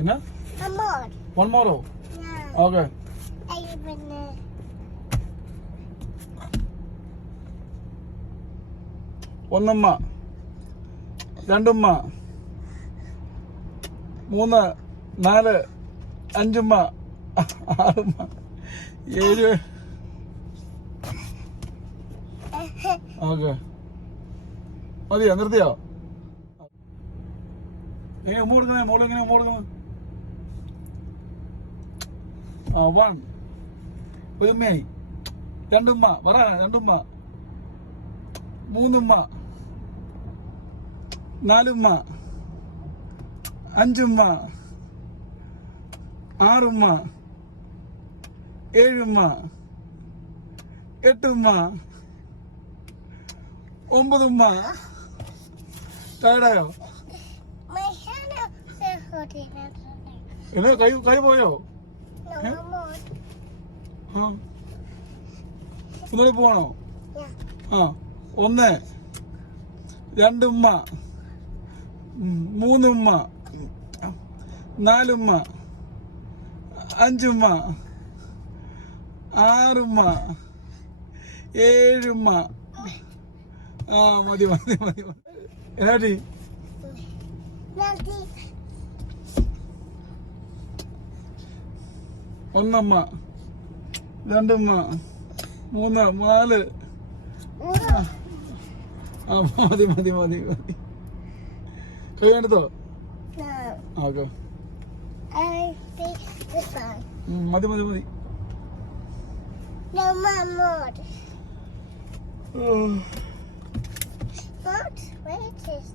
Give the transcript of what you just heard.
എന്നാ one മോറോ okay. ഒന്നുമ്മ, രണ്ടുമ്മ, 3, 4, 5ഉമ്മ, 6ഉമ്മ, 7. Okay മതിയോ? നിർത്തിയോ? എങ്ങനെ ഉമ്മ കൊടുക്കുന്നേ? മോള് എങ്ങനെയാ ഉമ്മ കൊടുക്കുന്നത്? 1 ഒരുമ്മയായി. 2ഉമ്മ പറ. 2ഉമ്മ, 3ഉമ്മ, 4ഉമ്മ, 5ഉമ്മ, 6ഉമ്മ, 7ഉമ്മ, 8ഉമ്മ, 9ഉമ്മ. ടയർഡായോ? എന്നാ കൈ പോയോ? ഒന്നുകൂടി പോവാണോ? 1, 2ഉമ്മ, 3ഉമ്മ, 4ഉമ്മ, 5ഉമ്മ, 6ഉമ്മ, 7ഉമ്മ. മതി. എന്നാട്ടി? 1ഉമ്മ, 2ഉമ്മ, 3, 4. മതി. കൈ എടുത്തോ? ഓക്കെ മതി. What? Where is this?